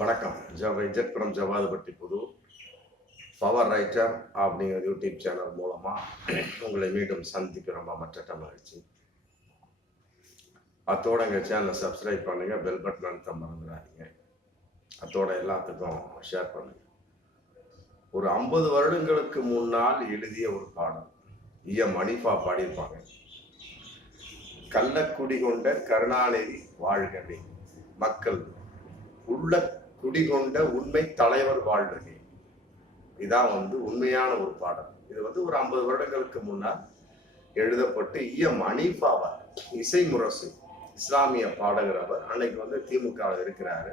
வணக்கம். Jet from Javadupatti புது power writer அப்படிங்கிற யூடியூப் சேனல் மூலமாக உங்களை மீண்டும் சந்திக்க ரொம்ப மற்ற மகிழ்ச்சி. அத்தோட எங்கள் சேனலை சப்ஸ்கிரைப் பண்ணுங்கள், பெல் பட்டன் அழுத்த மறந்துடாதீங்க. அத்தோட எல்லாத்துக்கும் ஷேர் பண்ணுங்கள். ஒரு 50 வருடங்களுக்கு முன்னால் எழுதிய ஒரு பாடல் மணிஃபா பாடியிருப்பாங்க. கள்ளக்குடி கொண்ட கருணாநிதி வாழ்கவே, மக்கள் உள்ள குடிகொண்ட உண்மை தலைவர் வாழ்கவே. இதான் உண்மையான ஒரு பாடல். இது ஒரு 50 வருடங்களுக்கு முன்னால் எழுதப்பட்டு மணிஃபாவா இசை முரசு இஸ்லாமிய பாடகர். அவர் அன்னைக்கு திமுக இருக்கிறாரு.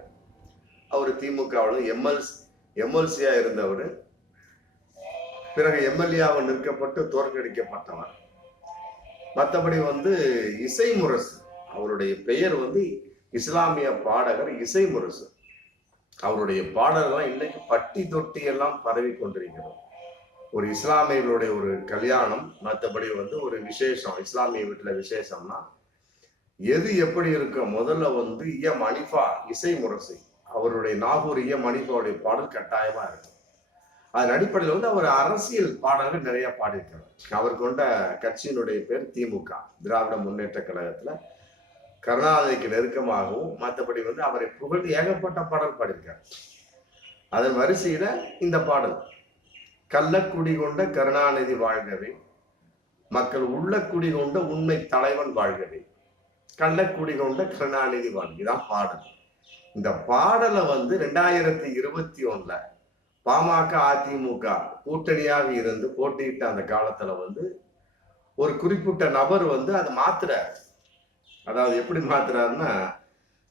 அவர் திமுகவில் எம்எல்சியா இருந்தவர். பிறகு எம்எல்ஏவாக நிற்கப்பட்டு தோற்கடிக்கப்பட்டவர். மற்றபடி இசை முரசு, அவருடைய பெயர் இஸ்லாமிய பாடகர் இசை முரசு. அவருடைய பாடல்கள்லாம் இன்னைக்கு பட்டி தொட்டி எல்லாம் பரவி கொண்டிருக்கிறோம். ஒரு இஸ்லாமியர்களுடைய ஒரு கல்யாணம், மற்றபடி ஒரு விசேஷம், இஸ்லாமிய வீட்டுல விசேஷம்னா எது எப்படி இருக்க, முதல்ல மணிஃபா இசை முரசு, அவருடைய நாகூர் மணிஃபாவுடைய பாடல் கட்டாயமா இருக்கும். அதன் அடிப்படையில் அவர் அரசியல் பாடல்கள் நிறைய பாடியிருக்கிறார். அவர் கொண்ட கட்சியினுடைய பேர் திமுக, திராவிட முன்னேற்ற கழகத்துல கருணாநிதிக்கு நெருக்கமாகவும், மற்றபடி அவரை புகழ்ந்து ஏகப்பட்ட பாடல் பாடியிருக்கார். அதன் வரிசையில இந்த பாடல் கள்ளக்குடி கொண்ட கருணாநிதி வாழ்கவே, மக்கள் உள்ள குடி கொண்ட உண்மை தலைவன் வாழ்கவே, கள்ளக்குடி கொண்ட கருணாநிதி வாழ்க. இதான் பாடல். இந்த பாடலை 2021 பாமக அதிமுக கூட்டணியாக இருந்து போட்டியிட்ட அந்த காலத்துல ஒரு குறிப்பிட்ட நபர் அதை மாத்துறாரு. அதாவது எப்படி மாத்துறாருன்னா,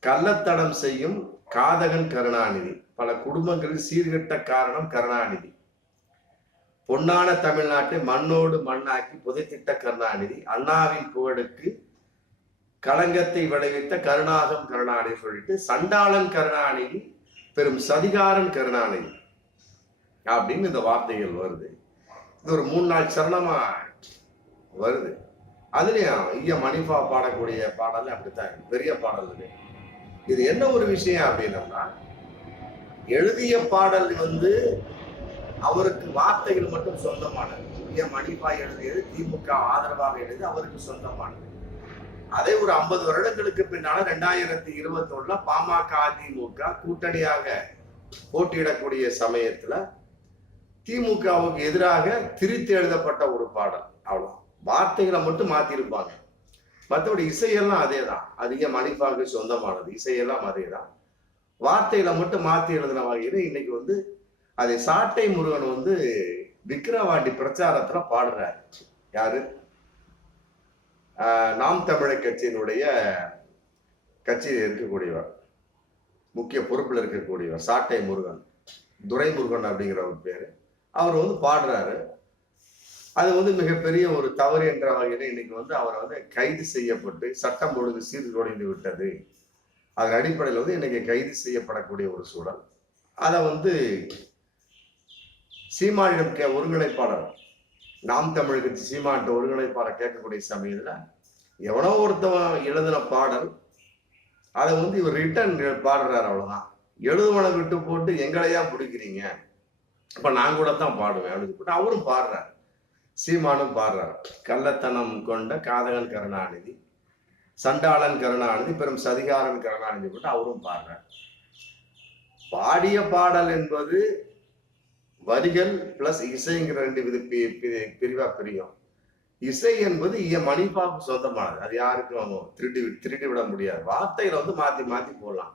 கள்ளத்தடம் செய்யும் காதகன் கருணாநிதி, பல குடும்பங்களில் சீர்கெட்ட காரணம் கருணாநிதி, பொன்னான தமிழ்நாட்டை மண்ணோடு மண்ணாக்கி புதைத்திட்ட கருணாநிதி, அண்ணாவின் புகழுக்கு களங்கத்தை விளைவித்த கருணாகம் கருணாநிதி சொல்லிட்டு சண்டாளன் கருணாநிதி, பெரும் சதிகாரன் கருணாநிதி அப்படின்னு இந்த வார்த்தைகள் வருது. இது ஒரு 3 நாள் சரணமா வருது. அதுலயும் மணிஃபா பாடக்கூடிய பாடல் அப்படித்தான் பெரிய பாடல். இது என்ன ஒரு விஷயம் அப்படின்னா, எழுதிய பாடல் அவருக்கு வார்த்தைகள் மட்டும் சொந்தமானது. மணிஃபா எழுதியது திமுக ஆதரவாக எழுதி அவருக்கு சொந்தமானது. அதே ஒரு 50 வருடங்களுக்கு பின்னால 2021 பாமக அதிமுக கூட்டணியாக போட்டியிடக்கூடிய சமயத்துல திமுகவுக்கு எதிராக திரித்து எழுதப்பட்ட ஒரு பாடல். அவ்வளவு வார்த்தைகளை மட்டும் மாத்திருப்பாங்க, மற்றபடி இசையெல்லாம் அதே தான். அது மணிஃபாவுக்கு சொந்தமானது, இசையெல்லாம் அதே தான். வார்த்தைகளை மட்டும் மாத்தி எழுதின வகையில இன்னைக்கு அதை சாட்டை முருகன் விக்கிரவாண்டி பிரச்சாரத்துல பாடுறாரு. யாரு? நாம் தமிழர் கட்சியினுடைய கட்சியில் இருக்கக்கூடியவர், முக்கிய பொறுப்புல இருக்கக்கூடியவர் சாட்டை முருகன், துரைமுருகன் அப்படிங்கிற ஒரு பேரு. அவர் பாடுறாரு. அது மிகப்பெரிய ஒரு தவறு என்ற வகையில இன்னைக்கு அவர் கைது செய்யப்பட்டு சட்டம் ஒழுங்கு சீர்குலைந்து விட்டது. அதன் அடிப்படையில் இன்னைக்கு கைது செய்யப்படக்கூடிய ஒரு சூழல். அதை சீமானிடம் ஒருங்கிணைப்பாளர், நாம் தமிழ் கட்சி சீமான்ட்ட ஒருங்கிணைப்பாளர் கேட்கக்கூடிய சமயத்துல எவனோ ஒருத்தவன் எழுதின பாடல், அதை இவர் ரிட்டன் பாடுறாரு. அவ்வளவுதான். எழுதுவனை விட்டு போட்டு எங்களையா பிடிக்கிறீங்க, இப்ப நான் கூட தான் பாடுவேன் அப்படின்னு போட்டு அவரும் பாடுறாரு, சீமானும் பாடுறாரு. கள்ளத்தனம் கொண்ட காதகன் கருணாநிதி, சண்டாளன் கருணாநிதி, பெரும் சதிகாரன் கருணாநிதி போட்டு அவரும் பாடுறார். பாடிய பாடல் என்பது வரிகள் பிளஸ் இசைங்கிற 2 பிரிவா பிரியும். இசை என்பது மணிஃபாவுக்கு சொந்தமானது. அது யாருக்கும் திருடி விட முடியாது. வார்த்தைகளை மாத்தி மாத்தி போடலாம்.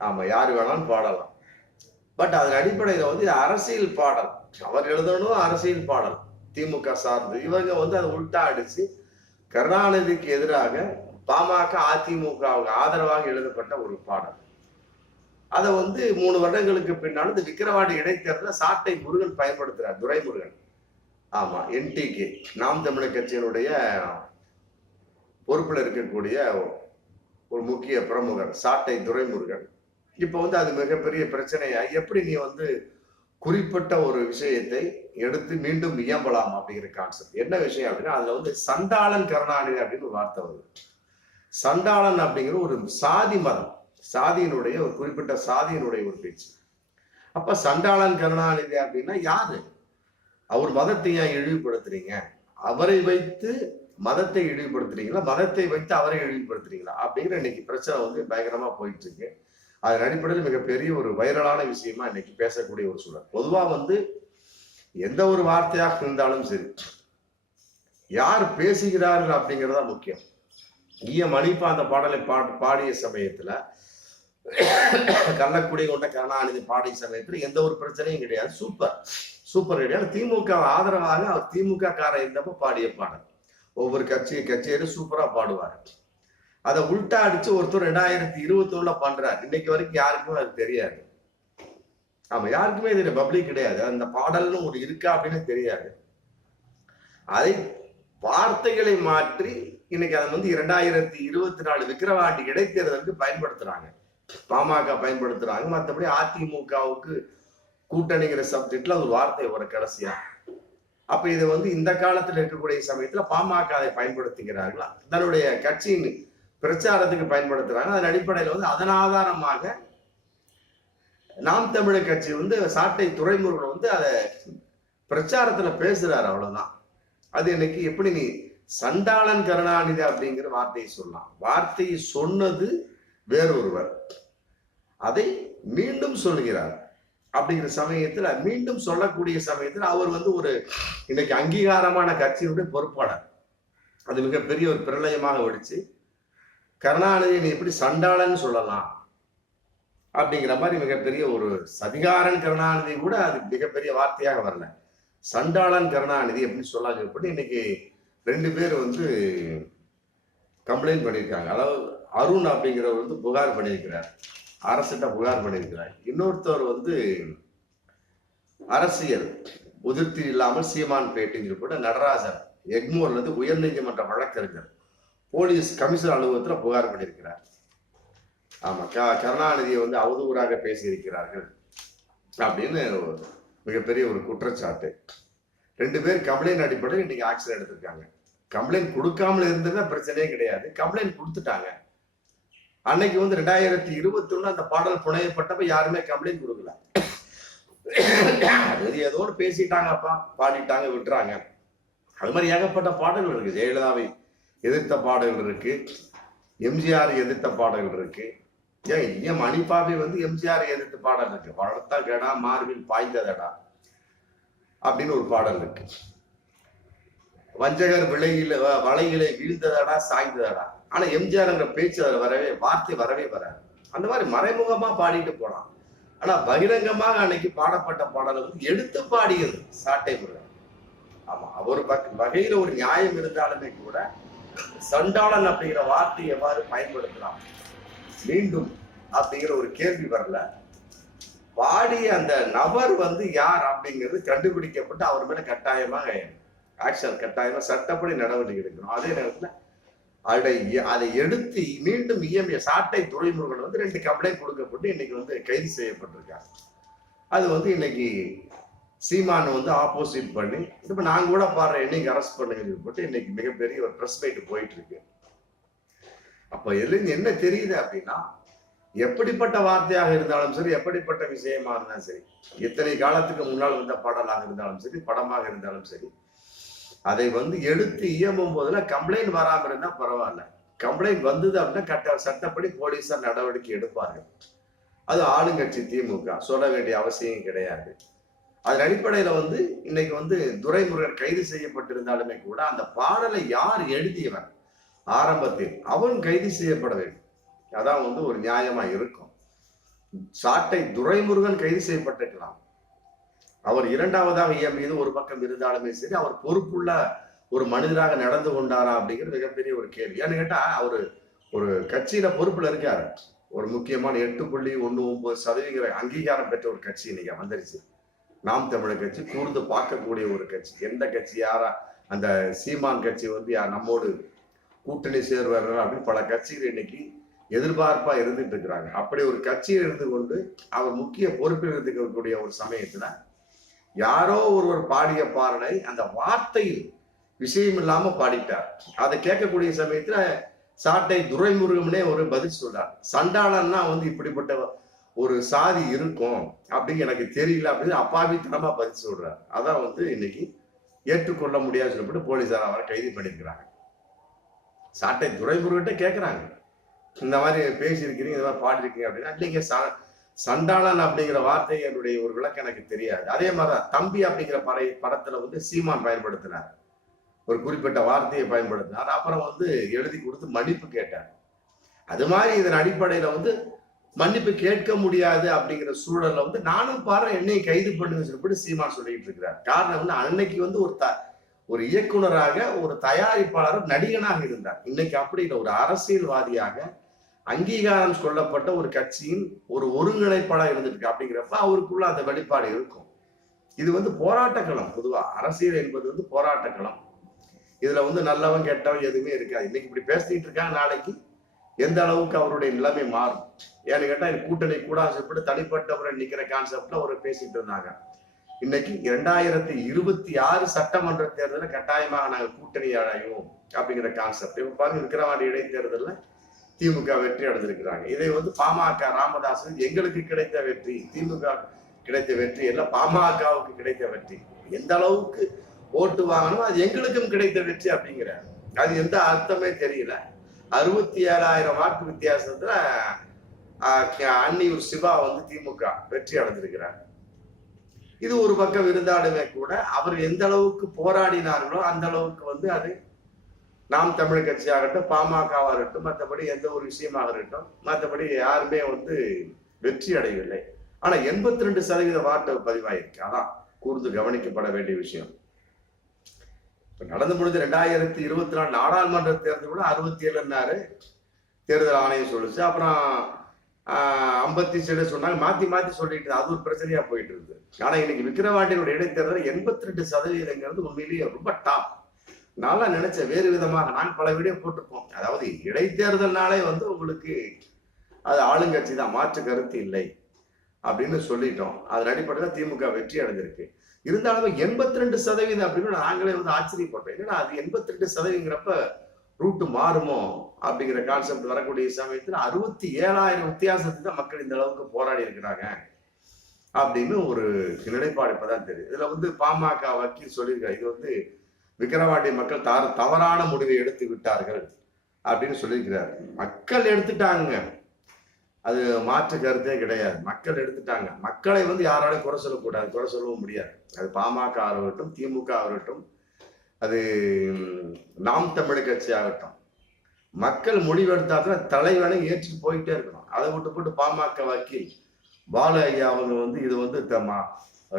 ஆமா, யாரு வேணாலும் பாடலாம். பட் அதன் அடிப்படையில இது அரசியல் பாடல். அவர் எழுதணும் அரசியல் பாடல், திமுக சார்ந்து. இவங்க அதை உள்டா அடிச்சு கருணாநிதிக்கு எதிராக பாமக அதிமுகவுக்கு ஆதரவாக எழுதப்பட்ட ஒரு பாடல். அதை 3 வருடங்களுக்கு பின்னால் இந்த விக்கிரவாண்டி இடைத்தேர்தல சாட்டை முருகன் பயன்படுத்துறார், துரைமுருகன். ஆமா, என்டிகே நாம் தமிழர் கட்சியினுடைய பொறுப்புல இருக்கக்கூடிய ஒரு முக்கிய பிரமுகர் சாட்டை துரைமுருகன். இப்ப அது மிகப்பெரிய பிரச்சனையா, எப்படி நீ குறிப்பிட்ட ஒரு விஷயத்தை எடுத்து மீண்டும் இயம்பலாம் அப்படிங்கிற கான்செப்ட். என்ன விஷயம் அப்படின்னா, அதுல சண்டாளன் கருணாநிதி அப்படின்னு ஒரு வார்த்தை வருது. சண்டாளன் அப்படிங்கிற ஒரு சாதி மதம், சாதியினுடைய ஒரு குறிப்பிட்ட சாதியினுடைய ஒரு பேச்சு. அப்ப சண்டாளன் கருணாநிதி அப்படின்னா யாரு? அவர் மதத்தை ஏன் இழிவுபடுத்துறீங்க? அவரை வைத்து மதத்தை இழிவுபடுத்துறீங்களா, மதத்தை வைத்து அவரை இழிவுபடுத்துறீங்களா அப்படிங்கிற இன்னைக்கு பிரச்சனை வந்து பயங்கரமா போயிட்டு இருக்கு. அதன் அடிப்படையில் மிகப்பெரிய ஒரு வைரலான விஷயமா இன்னைக்கு பேசக்கூடிய ஒரு சூழல். பொதுவா வந்து எந்த ஒரு வார்த்தையாக இருந்தாலும் சரி, யார் பேசுகிறார்கள் அப்படிங்கிறதா முக்கியம். மணிப்பா அந்த பாடலை பாடிய சமயத்துல, கள்ளக்குடி கொண்ட கருணாநிதி பாடிய சமயத்துல எந்த ஒரு பிரச்சனையும் கிடையாது. சூப்பர் கிடையாது. திமுக ஆதரவாக அவர் திமுக கார இருந்தப்ப பாடிய பாடல். ஒவ்வொரு கட்சியேறு சூப்பரா பாடுவார். அதை உள்டா அடிச்சு ஒருத்தர் 2021 பண்றாரு. இன்னைக்கு வரைக்கும் யாருக்குமே அது தெரியாது. ஆமா, யாருக்குமே இது பப்ளிக் கிடையாது. அந்த பாடல்னு ஒரு இருக்கா அப்படின்னு தெரியாது. அதை வார்த்தைகளை மாற்றி இன்னைக்கு அதை வந்து 2024 விக்கிரவாண்டி இடைத்தேர்தலுக்கு பயன்படுத்துறாங்க. பாமக பயன்படுத்துறாங்க. மற்றபடி அதிமுகவுக்கு கூட்டணிங்கிற சப்ஜெக்ட்ல ஒரு வார்த்தை ஒரு கடைசியா. அப்ப இதை வந்து இந்த காலத்துல இருக்கக்கூடிய சமயத்துல பாமக அதை பயன்படுத்துகிறார்களா, தன்னுடைய கட்சியின் பிரச்சாரத்துக்கு பயன்படுத்துறாங்க. அதன் அடிப்படையில் வந்து அதன் ஆதாரமாக நாம் தமிழர் கட்சி வந்து சாட்டை துரைமுருகன் வந்து அதை பிரச்சாரத்துல பேசுறாரு. அவ்வளவுதான். அது இன்னைக்கு எப்படி நீ சண்டாளன் கருணாநிதி அப்படிங்கிற வார்த்தையை சொல்லலாம். வார்த்தையை சொன்னது வேறொருவர், அதை மீண்டும் சொல்கிறார். அப்படிங்கிற சமயத்துல மீண்டும் சொல்லக்கூடிய சமயத்துல அவர் வந்து ஒரு இன்னைக்கு அங்கீகாரமான கட்சியினுடைய பொறுப்பாளர். அது மிகப்பெரிய ஒரு பிரளயமாக வெடிச்சு, கருணாநிதி நீ எப்படி சண்டாளன் சொல்லலாம் அப்படிங்கிற மாதிரி மிகப்பெரிய ஒரு சதிகாரன் கருணாநிதி கூட அது மிகப்பெரிய வார்த்தையாக வரல. சண்டாளன் கருணாநிதி அப்படின்னு சொல்லாங்க. இன்னைக்கு 2 பேர் வந்து கம்ப்ளைண்ட் பண்ணியிருக்காங்க. அதாவது அருண் அப்படிங்கிறவர் வந்து புகார் பண்ணியிருக்கிறார், அரசிட்ட புகார் பண்ணியிருக்கிறார். இன்னொருத்தவர் வந்து அரசியல் உதிர்த்தி இல்லாமல் சீமான் பேட்டின்னு கூட நடராஜன் எக்மோர்ல இருந்து உயர்நீதிமன்ற வழக்கறிஞர் போலீஸ் கமிஷனர் அலுவலகத்துல புகார் பண்ணியிருக்கிறார். ஆமா, கருணாநிதியை வந்து அவதூறாக பேசியிருக்கிறார்கள் அப்படின்னு மிகப்பெரிய ஒரு குற்றச்சாட்டு. 2 பேர் கம்ப்ளைண்ட் அடிப்படையில் இன்னைக்கு ஆக்ஷன் எடுத்திருக்காங்க. கம்ப்ளைண்ட் கொடுக்காமல் இருந்ததுன்னா பிரச்சனையே கிடையாது. கம்ப்ளைண்ட் கொடுத்துட்டாங்க. அன்னைக்கு வந்து 2021 அந்த பாடல் புனையப்பட்டப்ப யாருமே கம்ப்ளைண்ட் கொடுக்கல. அது ஏதோ பேசிட்டாங்கப்பா, பாடிட்டாங்க, விட்டுறாங்க. அது மாதிரி ஏகப்பட்ட பாடல்கள் இருக்கு. ஜெயலலிதாவை எதிர்த்த பாடல்கள் இருக்கு, எம்ஜிஆர் எதிர்த்த பாடல்கள் இருக்கு. ஏன் மணிப்பாவை வந்து எம்ஜிஆர் எதிர்த்த பாடல் இருக்கு. வளர்த்தா கடா மார்பில் பாய்ந்ததடா அப்படின்னு ஒரு பாடல் இருக்கு. வஞ்சகர் வலையிலே வீழ்ந்ததடா சாய்ந்ததடா. ஆனா எம்ஜிஆர்ங்கிற பேச்சு அதில் வார்த்தை வரவே வராது. அந்த மாதிரி மறைமுகமா பாடிட்டு போனான். ஆனா பகிரங்கமாக அன்னைக்கு பாடப்பட்ட பாடலை வந்து எடுத்து பாடியது சாட்டை முருகன். ஆமா, ஒரு வகையில ஒரு நியாயம் இருந்தாலுமே கூட சண்டாளன் அப்படிங்கிற வார்த்தையை எவ்வாறு பயன்படுத்தலாம் மீண்டும் அப்படிங்கிற ஒரு கேள்வி வரல. பாடிய அந்த நபர் வந்து யார் அப்படிங்கிறது கண்டுபிடிக்கப்பட்டு அவர் மேல கட்டாயமாக ஆக்ஷன், கட்டாயமா சட்டப்படி நடவடிக்கை எடுக்கணும். அதே நேரத்துல அதை எடுத்து மீண்டும் சாட்டை துரைமுருகன் வந்து 2 கம்ப்ளைண்ட் கொடுக்கப்பட்டு இன்னைக்கு வந்து கைது செய்யப்பட்டிருக்காங்க. அது வந்து இன்னைக்கு சீமான் வந்து ஆப்போசிட் பண்ணி இப்ப நாங்க கூட பாடுறேன் இன்னைக்கு அரெஸ்ட் பண்ணுங்க போட்டு இன்னைக்கு மிகப்பெரிய ஒரு பிரஸ் மீட் போயிட்டு இருக்கு. அப்ப இதுல இருந்து என்ன தெரியுது அப்படின்னா, எப்படிப்பட்ட வார்த்தையாக இருந்தாலும் சரி, எப்படிப்பட்ட விஷயமா இருந்தாலும் சரி, எத்தனை காலத்துக்கு முன்னால் வந்த பாடலாக இருந்தாலும் சரி, படமாக இருந்தாலும் சரி, அதை வந்து எடுத்து இயம்பும் போதுல கம்ப்ளைண்ட் வராம இருந்தா பரவாயில்ல. கம்ப்ளைண்ட் வந்தது அப்படின்னா சட்டப்படி போலீஸார் நடவடிக்கை எடுப்பார்கள். அது ஆளுங்கட்சி திமுக சொல்ல வேண்டிய அவசியம் கிடையாது. அதன் அடிப்படையில வந்து இன்னைக்கு வந்து துரைமுருகன் கைது செய்யப்பட்டிருந்தாலுமே கூட அந்த பாடலை யார் எழுதியவன் ஆரம்பத்தில் அவன் கைது செய்யப்பட வேண்டும். அதான் வந்து ஒரு நியாயமா இருக்கும். சாட்டை துரைமுருகன் கைது செய்யப்பட்டிருக்கலாம். அவர் 2வதாக இயம்பியது ஒரு பக்கம் இருந்தாலுமே சரி, அவர் பொறுப்புள்ள ஒரு மனிதராக நடந்து கொண்டாரா அப்படிங்கிறது மிகப்பெரிய ஒரு கேள்வி. ஏன்னு கேட்டா அவரு ஒரு கட்சியில பொறுப்புல இருக்காரு. ஒரு முக்கியமான 8.19% அங்கீகாரம் பெற்ற ஒரு கட்சி இன்னைக்கு வந்துருச்சு. நாம் தமிழர் கட்சி கூர்ந்து பார்க்கக்கூடிய ஒரு கட்சி. எந்த கட்சி யாரா அந்த சீமான் கட்சி வந்து நம்மோடு கூட்டணி சேர்வார்கள் அப்படின்னு பல கட்சிகள் இன்னைக்கு எதிர்பார்ப்பா இருந்துட்டு இருக்கிறாங்க. அப்படி ஒரு கட்சியில் இருந்து கொண்டு அவர் முக்கிய பொறுப்பில் இருக்கக்கூடிய ஒரு சமயத்துல யாரோ ஒருவர் பாடிய பாடலை அந்த வார்த்தையில் விஷயம் இல்லாம பாடிட்டார். அதை கேட்கக்கூடிய சமயத்துல சாட்டை துரைமுருகனே ஒரு பதில் சொல்றார். சண்டாளன்னா வந்து இப்படிப்பட்ட ஒரு சாதி இருக்கும் அப்படின்னு எனக்கு தெரியல அப்படின்னு அப்பாவித்தனமா பதில் சொல்றார். அதான் வந்து இன்னைக்கு ஏற்றுக்கொள்ள முடியாது சொல்லப்பட்டு போலீசார் அவரை கைது பண்ணியிருக்கிறாங்க. சாட்டை துரைமுருகன்ட்ட கேட்கிறாங்க, இந்த மாதிரி பேசியிருக்கிறீங்க, இந்த மாதிரி பாடிருக்கீங்க அப்படின்னா, இல்லைங்க சண்டாளன் அப்படிங்கிற வார்த்தை என்னுடைய ஒரு விளக்கம் எனக்கு தெரியாது. அதே மாதிரிதான் தம்பி அப்படிங்கிற படத்துல வந்து சீமான் பயன்படுத்தினார், ஒரு குறிப்பிட்ட வார்த்தையை பயன்படுத்தினார். அப்புறம் வந்து எழுதி கொடுத்து மன்னிப்பு கேட்டார். அது மாதிரி இதன் அடிப்படையில வந்து மன்னிப்பு கேட்க முடியாது அப்படிங்கிற சூழல்ல வந்து நானும் பாரு என்னையும் கைது பண்ணுங்க சொல்லிட்டு சீமான் சொல்லிட்டு இருக்கிறார். காரணம் வந்து அன்னைக்கு வந்து ஒரு இயக்குனராக, ஒரு தயாரிப்பாளர், நடிகனாக இருந்தார். இன்னைக்கு அப்படி இல்லை, ஒரு அரசியல்வாதியாக அங்கீகாரம் கொள்ளப்பட்ட ஒரு கட்சியின் ஒரு ஒருங்கிணைப்பாளர் இருந்துட்டு அப்படிங்கிறப்ப அவருக்குள்ள அந்த வெளிப்பாடு இருக்கும். இது வந்து போராட்டக்களம். பொதுவா அரசியல் என்பது வந்து போராட்டக்களம். இதுல வந்து நல்லவன் கெட்டவன் எதுவுமே இருக்காது. இன்னைக்கு இப்படி பேசிட்டு இருக்காங்க, நாளைக்கு எந்த அளவுக்கு அவருடைய நிலைமை மாறும். ஏன்னு கேட்டா கூட்டணி கூட சொல்லிட்டு தனிப்பட்ட முறை நிக்கிற கான்செப்ட்ல ஒரு பேசிட்டு இருந்தாங்க. இன்னைக்கு 2026 சட்டமன்ற தேர்தலில் கட்டாயமாக நாங்கள் கூட்டணி அடையும் அப்படிங்கிற கான்செப்ட். இப்ப பாருங்க, விக்கிரவாண்டி இடைத்தேர்தலில் திமுக வெற்றி அடைஞ்சிருக்கிறாங்க. இதை வந்து பாமக ராமதாசன் எங்களுக்கு கிடைத்த வெற்றி, திமுக கிடைத்த வெற்றி எல்லாம் பாமகவுக்கு கிடைத்த வெற்றி. எந்த அளவுக்கு ஓட்டு வாங்கணும், அது எங்களுக்கும் கிடைத்த வெற்றி அப்படிங்கிற அது எந்த அர்த்தமே தெரியல. 67,000 வாக்கு வித்தியாசத்துல அன்னியூர் சிவா வந்து திமுக வெற்றி அடைஞ்சிருக்கிறார். இது ஒரு பக்கம் இருந்தாலுமே கூட அவர் எந்த அளவுக்கு போராடினார்களோ அந்த அளவுக்கு வந்து அது நாம் தமிழ் கட்சியாகட்டும், பாமகவாக இருக்கட்டும், மற்றபடி எந்த ஒரு விஷயமாக இருக்கட்டும், மற்றபடி யாருமே வந்து வெற்றி அடையவில்லை. ஆனா 82% வாக்கு பதிவாயிருக்கு. அதான் கூர்ந்து கவனிக்கப்பட வேண்டிய விஷயம். நடந்து முடிஞ்ச 2024 நாடாளுமன்ற தேர்தல் கூட 67 தேர்தல் ஆணையம் சொல்லுச்சு. அப்புறம் 57 சொன்னாங்க, மாத்தி மாத்தி சொல்லிட்டு அது ஒரு பிரச்சனையா போயிட்டு இருக்கு. ஆனா இன்னைக்கு விக்கிரவாண்டியோட இடைத்தேர்தல் 82% உண்மையிலேயே ரொம்ப டாப். நல்லா நினைச்ச வேறு விதமாக நாங்கள் பல வீடியோ போட்டிருப்போம். அதாவது இடைத்தேர்தல்னாலே வந்து உங்களுக்கு அது ஆளுங்கட்சி தான், மாற்று கருத்து இல்லை அப்படின்னு சொல்லிட்டோம். அதன் அடிப்படையில் திமுக வெற்றி அடைஞ்சிருக்கு. இருந்தாலும் 82% அப்படின்னு நாங்களே வந்து ஆச்சரியப்பட்டோம். ஏன்னா அது 82%ங்கிறப்ப ரூட்டு மாறுமோ அப்படிங்கிற கான்செப்ட் வரக்கூடிய சமயத்தில் 67,000 வித்தியாசத்துக்கு தான் மக்கள் இந்த அளவுக்கு போராடி இருக்கிறாங்க அப்படின்னு ஒரு நிலைப்பாடு இப்பதான் தெரியுது. இதுல வந்து பாமக வக்கீல் சொல்லியிருக்காரு, இது வந்து விக்கிரவாண்டி மக்கள் தவறான முடிவை எடுத்து விட்டார்கள் அப்படின்னு சொல்லியிருக்கிறார். மக்கள் எடுத்துட்டாங்க, அது மாற்று கருத்தே கிடையாது. மக்கள் எடுத்துட்டாங்க. மக்களை வந்து யாராலையும் குறை சொல்லக்கூடாது, குறை சொல்லவும் முடியாது. அது பாமக ஆகட்டும், திமுக ஆகட்டும், அது நாம் தமிழ் கட்சி ஆகட்டும், மக்கள் முடிவெடுத்தாத்துல தலைவனை ஏற்றி போயிட்டே இருக்கணும். அதை விட்டு போட்டு பாமக வக்கீல் பாலு ஐயா அவங்க வந்து இது வந்து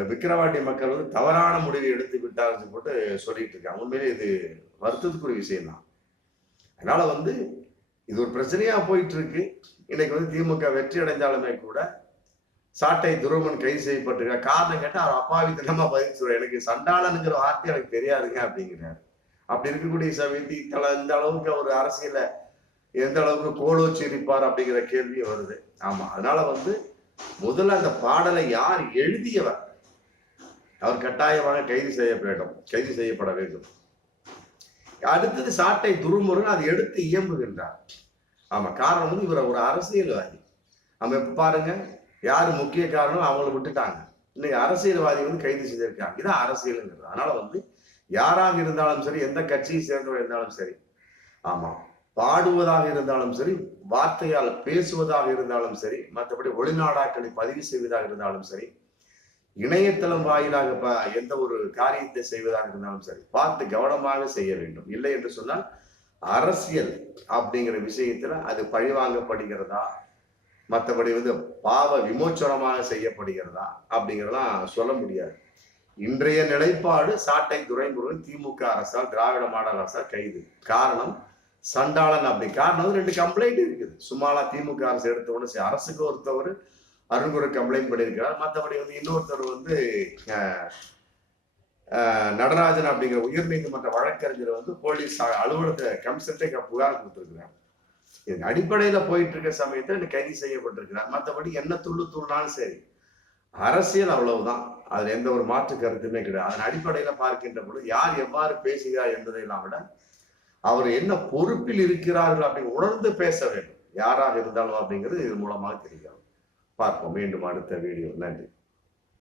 விக்கிரவாண்டி மக்கள் வந்து தவறான முடிவை எடுத்து விட்டாருன்னு போட்டு சொல்லிட்டு இருக்காங்க. உண்மையிலே இது வருத்தத்துக்குரிய விஷயம் தான். அதனால வந்து இது ஒரு பிரச்சனையா போயிட்டு இருக்கு. இன்னைக்கு வந்து திமுக வெற்றி அடைந்தாலுமே கூட சாட்டை துருவன் கைது செய்யப்பட்டிருக்கார். காரணம் கேட்டா அவர் அப்பாவித்தனமா பதில் சொல்ற, எனக்கு சண்டாளனுங்கிற வார்த்தை எனக்கு தெரியாதுங்க அப்படிங்கிறார். அப்படி இருக்கக்கூடிய சமயத்தில் இந்த அளவுக்கு அவர் அரசியல எந்த அளவுக்கு கோலோச்சி இருப்பார் அப்படிங்கிற கேள்வி வருது. ஆமா, அதனால வந்து முதல்ல அந்த பாடலை யார் எழுதியவர் அவர் கட்டாயமாக கைது செய்யப்பட வேண்டும். அடுத்தது சாட்டை துருமுருகன் அதை எடுத்து இயம்புகின்றார். ஆமா, காரணம் வந்து இவர் ஒரு அரசியல்வாதி. நம்ம இப்ப பாருங்க, யாரு முக்கிய காரணம் அவங்களை விட்டுட்டாங்க. இன்னைக்கு அரசியல்வாதி வந்து கைது செய்திருக்காங்க. இதான் அரசியலுங்கிறது. அதனால வந்து யாராக இருந்தாலும் சரி, எந்த கட்சியை சேர்ந்தவர் இருந்தாலும் சரி, ஆமா, பாடுவதாக இருந்தாலும் சரி, வார்த்தையால் பேசுவதாக இருந்தாலும் சரி, மற்றபடி வெளிநாடாக்களை பதிவு செய்வதாக இருந்தாலும் சரி, இணையதளம் வாயிலாக எந்த ஒரு காரியத்தை செய்வதாக இருந்தாலும் சரி, பார்த்து கவனமாக செய்ய வேண்டும். இல்லை என்று சொன்னால் அரசியல் அப்படிங்கிற விஷயத்துல அது பழிவாங்கப்படுகிறதா, மற்றபடி வந்து பாவ விமோச்சனமாக செய்யப்படுகிறதா அப்படிங்கிறதெல்லாம் சொல்ல முடியாது. இன்றைய நிலைப்பாடு சாட்டை துரைமுருகன் திமுக அரசால், திராவிட மாடல் அரசால் கைது. காரணம் சண்டாளன். அப்படி காரணம் வந்து 2 கம்ப்ளைண்ட் இருக்குது. சும்மாலா திமுக அரசு எடுத்த உடனே அரசுக்கு ஒருத்தவர் அருண்குரு கம்ப்ளைண்ட் பண்ணியிருக்கிறார். மற்றபடி வந்து இன்னொருத்தர் வந்து நடராஜன் அப்படிங்கிற உயர்நீதிமன்ற வழக்கறிஞர் வந்து போலீஸ் அலுவலகத்தை கமிஷனரேட் புகார் கொடுத்திருக்கிறார். இதன் அடிப்படையில போயிட்டு இருக்க சமயத்துல கைது செய்யப்பட்டிருக்கிறார். மற்றபடி என்ன தூள்னாலும் சரி, அரசியல் அவ்வளவுதான். அதுல எந்த ஒரு மாற்று கருத்துமே கிடையாது. அதன் அடிப்படையில பார்க்கின்ற பொழுது யார் எவ்வாறு பேசுகிறார் என்பதையெல்லாம் விட அவர் என்ன பொறுப்பில் இருக்கிறார்கள் அப்படின்னு உணர்ந்து பேச வேண்டும், யாராக இருந்தாலும் அப்படிங்கிறது இது மூலமாக தெரியும். பார்ப்போம் மீண்டும் அடுத்த வீடியோ. நன்றி.